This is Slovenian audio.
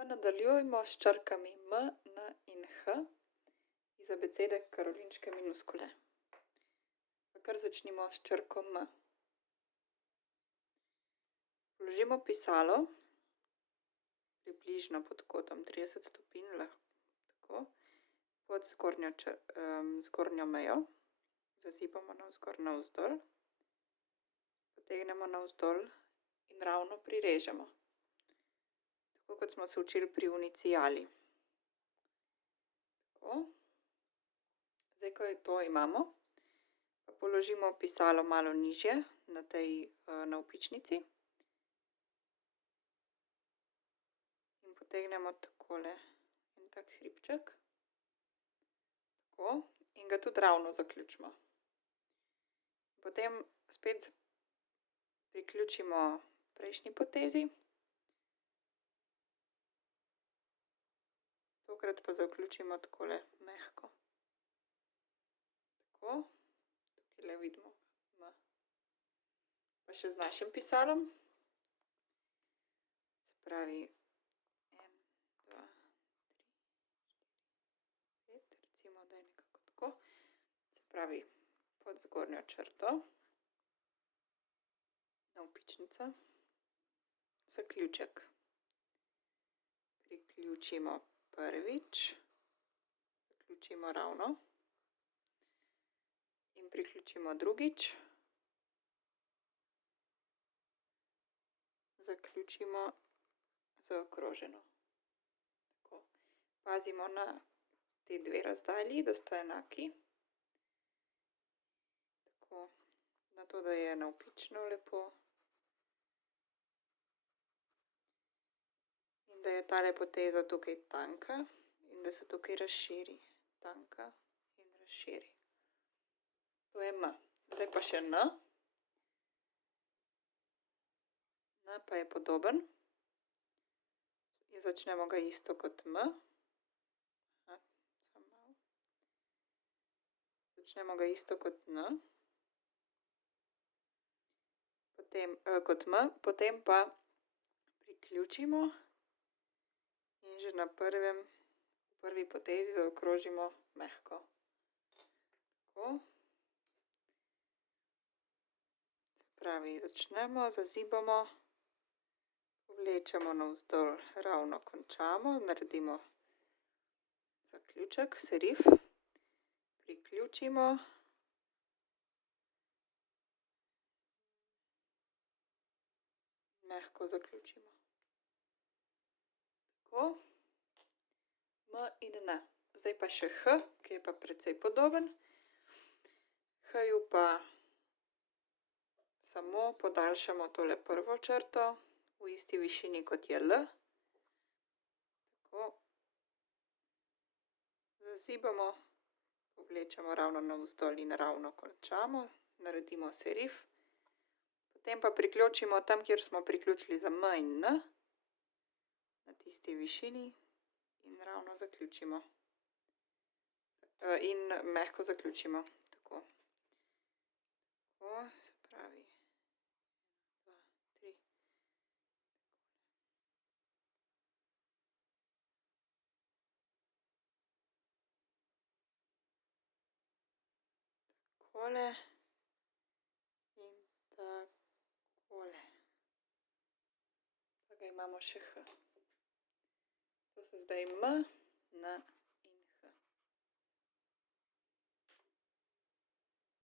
Pa nadaljujmo s črkami M, N in H iz abecede karolinške minuskule. Pa kar začnimo s črko M. Položimo pisalo približno pod kotom 30 stopinj, tako, pod zgornjo mejo. Zazibamo navzgor navzdol, potegnemo navzdol in ravno prirežemo. Tako kot smo se učili pri uniciali. Tako. Zdaj, ko to imamo, pa položimo pisalo malo nižje na tej navpičnici. In potegnemo takole en tak hribček. Tako. In ga tudi ravno zaključimo. Potem spet priključimo prejšnji potezi. Tokrat pa zaključimo takole mehko. Tako. Tukajle vidimo M. Pa še z našim pisalom. Se pravi 1, 2, 3, 4, 5. Recimo, da je nekako tako. Se pravi pod zgornjo črto. Navpičnica. Zaključek. Priključimo prvič. Zaključimo ravno. In priključimo drugič. Zaključimo zaokroženo. Tako. Pazimo na te dve razdalji, da sta enaki. Tako. Na to, da je navpično lepo. In da je tale poteza tukaj tanka in da se tukaj razširi. Tanka in razširi. To je M. Zdaj pa še N. N pa je podoben. Začnemo ga isto kot M. Samo malo. Začnemo ga isto kot N. Kot M. Potem pa priključimo. In že na prvi potezi zaokrožimo mehko. Tako. Se pravi, začnemo, zazibamo, povlečemo navzdol, ravno končamo, naredimo zaključek, serif, priključimo. Mehko zaključimo. Tako. M in N. Zdaj pa še H, ki je pa precej podoben. H-ju pa samo podaljšamo tole prvo črto v isti višini, kot je L. Tako. Zazibamo, povlečemo ravno navzdol in ravno končamo. Naredimo serif. Potem pa priključimo tam, kjer smo priključili za M in N. Na tisti višini in ravno zaključimo. In mehko zaključimo. Tako. Tako, se pravi 1, 2, 3. Takole. In takole. Pa ga imamo še H. To so zdaj M, N